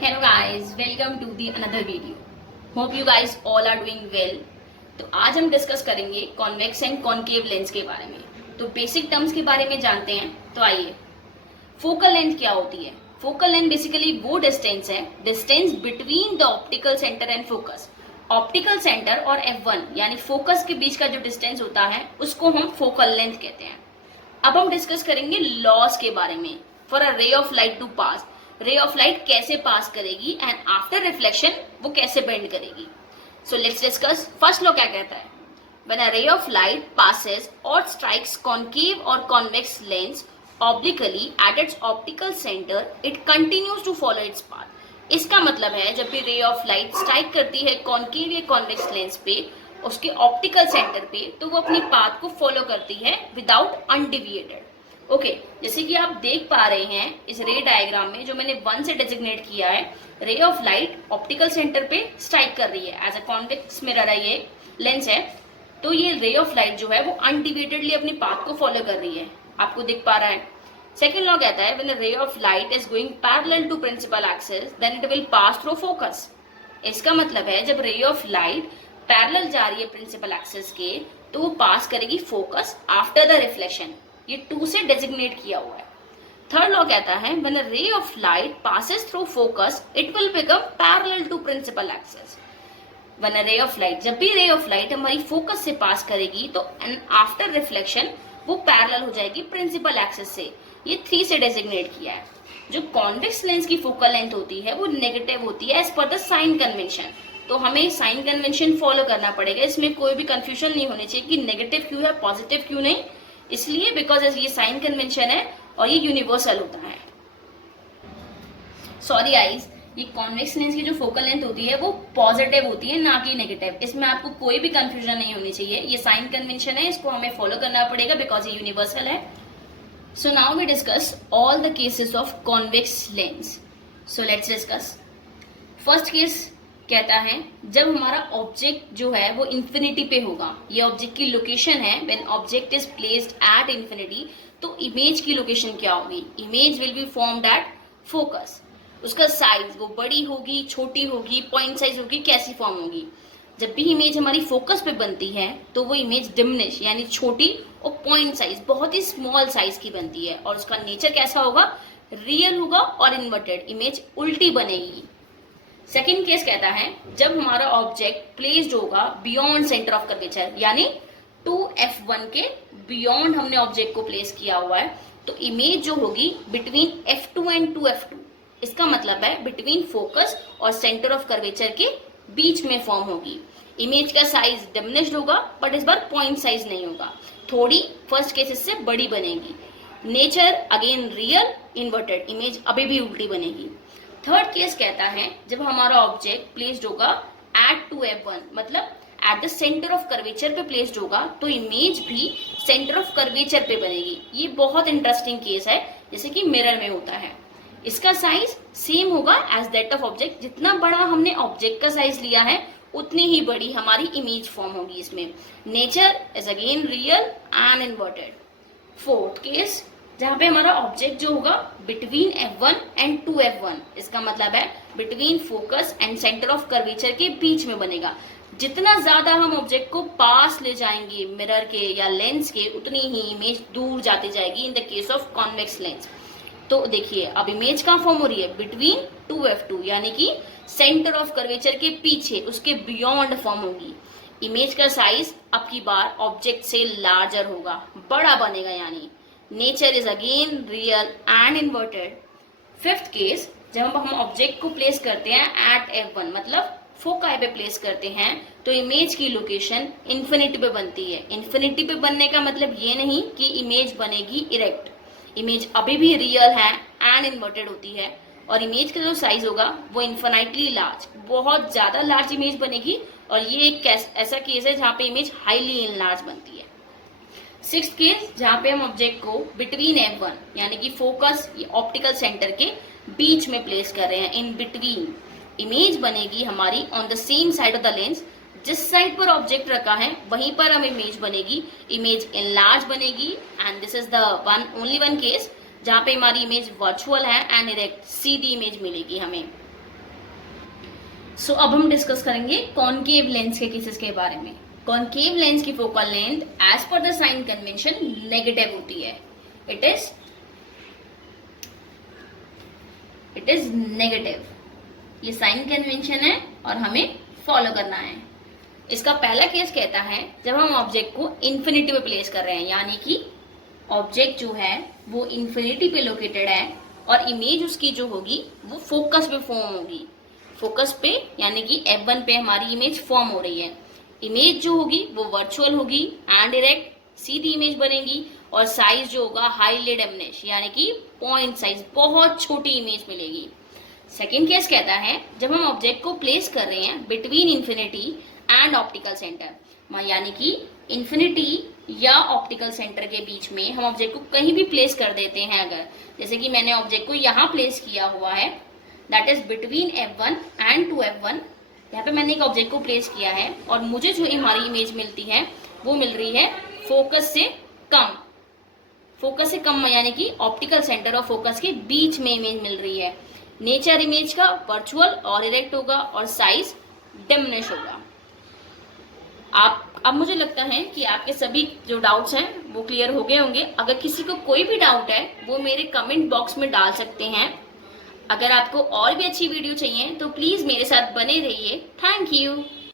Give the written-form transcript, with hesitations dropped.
Hello guys, welcome to the another video. Hope you guys all are doing well. तो आज हम discuss करेंगे convex and concave lens के बारे में. तो बेसिक टर्म्स के बारे में जानते हैं. तो आइए, फोकल लेंथ क्या होती है. फोकल लेंथ बेसिकली वो डिस्टेंस है, distance between the optical centre and focus. Optical centre और F1 यानी फोकस के बीच का जो डिस्टेंस होता है उसको हम फोकल लेंथ कहते हैं. अब हम डिस्कस करेंगे लॉस के बारे में. For a ray of light to पास, रे ऑफ लाइट कैसे पास करेगी एंड आफ्टर रिफ्लेक्शन वो कैसे बेंड करेगी. So let's discuss. First law क्या कहता है. When a ray of light passes और स्ट्राइक्स कॉनकेव और convex lens obliquely at its optical centre, it continues to follow its path. इसका मतलब है जब भी रे ऑफ लाइट स्ट्राइक करती है कॉनकेव या कॉन्वेक्स लेंस पे, उसके ऑप्टिकल सेंटर पे, तो वो अपनी पाथ को फॉलो करती है विदाउट अनडिविएटेड. ओके, जैसे कि आप देख पा रहे हैं इस रे डायग्राम में जो मैंने 1 से डेजिग्नेट किया है, रे ऑफ लाइट ऑप्टिकल सेंटर पे स्ट्राइक कर रही है. एज अ कॉन्वेक्स मिरर है, ये लेंस है, तो ये रे ऑफ लाइट जो है वो अनडिविएटेडली अपनी पाथ को फॉलो कर रही है. आपको दिख पा रहा है. सेकेंड लॉ कहता है when a ray of light is going parallel to principal axis then it will pass through focus. इसका मतलब है जब रे ऑफ लाइट पैरेलल जा रही है प्रिंसिपल एक्सिस के, तो वो पास करेगी फोकस आफ्टर द रिफ्लेक्शन. ये 2 से डेजिग्नेट किया हुआ है. थर्ड लॉ कहता है when a ray of light passes through focus it will become parallel to principal axis. When a ray of light, जब भी रे ऑफ लाइट हमारी फोकस से पास करेगी तो आफ्टर रिफ्लेक्शन वो पैरेलल हो जाएगी प्रिंसिपल एक्सिस से. ये 3 से डेजिग्नेट किया है. जो कॉन्वेक्स लेंस की फोकल लेंथ होती है वो नेगेटिव होती है as per the sign convention. तो हमें साइन कन्वेंशन फॉलो करना पड़ेगा. इसमें कोई भी कंफ्यूजन नहीं होनी चाहिए कि नेगेटिव क्यों है, पॉजिटिव क्यों नहीं. इसलिए बिकॉज ये साइन कन्वेंशन है और ये यूनिवर्सल होता है. सॉरी गाइस, ये कॉन्वेक्स लेंस की जो फोकल लेंथ होती है वो पॉजिटिव होती है, ना कि नेगेटिव. इसमें आपको कोई भी कंफ्यूजन नहीं होनी चाहिए. ये साइन कन्वेंशन है, इसको हमें फॉलो करना पड़ेगा बिकॉज ये यूनिवर्सल है. So now we discuss all the cases of convex lens. So let's discuss. First case कहता है जब हमारा ऑब्जेक्ट जो है वो इंफिनिटी पे होगा. ये ऑब्जेक्ट की लोकेशन है. When object is placed at infinity, तो इमेज की लोकेशन क्या होगी. Image will be formed at focus. उसका साइज वो बड़ी होगी, छोटी होगी, पॉइंट साइज होगी, कैसी फॉर्म होगी. जब भी इमेज हमारी फोकस पे बनती है तो वो इमेज डिमिनिश यानी छोटी और पॉइंट साइज बहुत ही स्मॉल साइज की बनती है. और उसका नेचर कैसा होगा, रियल होगा और इन्वर्टेड. इमेज उल्टी बनेगी. सेकेंड केस कहता है जब हमारा ऑब्जेक्ट प्लेस्ड होगा बियॉन्ड सेंटर ऑफ कर्वेचर, यानी 2F1 के बियॉन्ड हमने ऑब्जेक्ट को प्लेस किया हुआ है, तो इमेज जो होगी बिटवीन F2 एंड 2F2. इसका मतलब है बिटवीन फोकस और सेंटर ऑफ कर्वेचर के बीच में फॉर्म होगी. इमेज का साइज डिमिनिश्ड होगा बट इस बार पॉइंट साइज नहीं होगा, थोड़ी फर्स्ट केस से बड़ी बनेगी. Nature again real, inverted. Image अभी भी उल्टी बनेगी. थर्ड केस कहता है जब हमारा ऑब्जेक्ट प्लेस्ड होगा एट 2F1, मतलब at the centre of curvature पे प्लेस्ड होगा, तो इमेज भी सेंटर ऑफ कर्वेचर पे बनेगी. ये बहुत इंटरेस्टिंग केस है, जैसे कि मिरर में होता है. इसका साइज सेम होगा एज दैट ऑफ ऑब्जेक्ट. जितना बड़ा हमने ऑब्जेक्ट का साइज लिया है उतनी ही बड़ी हमारी इमेज फॉर्म होगी इसमें. Nature is again real and inverted. Fourth case जहां पे हमारा ऑब्जेक्ट जो होगा बिटवीन F1 एंड 2F1, इसका मतलब है between focus and centre of curvature के बीच में बनेगा. जितना ज्यादा हम ऑब्जेक्ट को पास ले जाएंगे मिरर के या लेंस के, उतनी ही इमेज दूर जाती जाएगी in the case of convex lens. तो देखिए अब इमेज कहाँ फॉर्म हो रही है, बिटवीन 2F2 यानी कि सेंटर ऑफ कर्वेचर के पीछे, उसके बियॉन्ड फॉर्म होगी. इमेज का साइज अब की बार ऑब्जेक्ट से लार्जर होगा, बड़ा बनेगा, यानी nature is again real and inverted. Fifth case जब हम ऑब्जेक्ट को प्लेस करते हैं एट F1, मतलब फोकाई पे प्लेस करते हैं, तो इमेज की लोकेशन इंफिनिटी पे बनती है. इंफिनिटी पे बनने का मतलब ये नहीं कि इमेज बनेगी इरेक्ट. इमेज अभी भी रियल है एंड इन्वर्टेड होती है. और इमेज का जो साइज होगा वो इन्फिनाइटली लार्ज, बहुत ज्यादा लार्ज इमेज बनेगी. और ये एक ऐसा केस है जहाँ पे इमेज हाईली इनलार्ज बनती है. सिक्स्थ केस जहाँ पे हम ऑब्जेक्ट को बिटवीन F1 यानी कि फोकस ऑप्टिकल सेंटर के बीच में प्लेस कर रहे हैं, इन बिटवीन. इमेज बनेगी हमारी on the same side of the lens. जिस साइड पर ऑब्जेक्ट रखा है वहीं पर हम इमेज बनेगी. इमेज इनलार्ज बनेगी and this is the only one case जहाँ पे हमारी इमेज वर्चुअल है एंड इरेक्ट सीधी इमेज मिलेगी हमें. सो अब हम डिस्कस करेंगे कॉनकेव लेंस के केसेस के बारे में। कॉनकेव लेंस की focal length as per the sign convention negative होती है। It is negative. ये साइन कन्वेंशन है और हमें फॉलो करना है। इसका पहला केस कहता है जब हम ऑब्जेक्ट को इन्फिनिटी पे प्लेस कर रहे हैं, यानी कि ऑब्जेक्ट जो है वो इन्फिनिटी पे लोकेटेड है और इमेज उसकी जो होगी वो फोकस पे फॉर्म होगी। फोकस पे यानी कि F1 पे हमारी इमेज फॉर्म हो रही है। इमेज जो होगी वो वर्चुअल होगी एंड डायरेक्ट सीधी इमेज बनेगी और साइज जो होगा हाईली डिमिनिश यानी कि पॉइंट साइज, बहुत छोटी इमेज मिलेगी। सेकेंड केस कहता है जब हम ऑब्जेक्ट को प्लेस कर रहे हैं between infinity and optical centre, यानी कि इन्फिनिटी या ऑप्टिकल सेंटर के बीच में हम ऑब्जेक्ट को कहीं भी प्लेस कर देते हैं। अगर जैसे कि मैंने ऑब्जेक्ट को यहाँ प्लेस किया हुआ है, that is between F1 and 2F1, यहाँ पे मैंने एक ऑब्जेक्ट को प्लेस किया है और मुझे जो हमारी इमेज मिलती है वो मिल रही है फोकस से कम। फोकस से कम यानी कि ऑप्टिकल सेंटर और फोकस के बीच में इमेज मिल रही है। नेचर इमेज का वर्चुअल और डायरेक्ट होगा और साइज डिमिनिश होगा। अब मुझे लगता है कि आपके सभी जो डाउट्स हैं वो क्लियर हो गए होंगे। अगर किसी को कोई भी डाउट है वो मेरे कमेंट बॉक्स में डाल सकते हैं। अगर आपको और भी अच्छी वीडियो चाहिए तो प्लीज मेरे साथ बने रहिए। Thank you.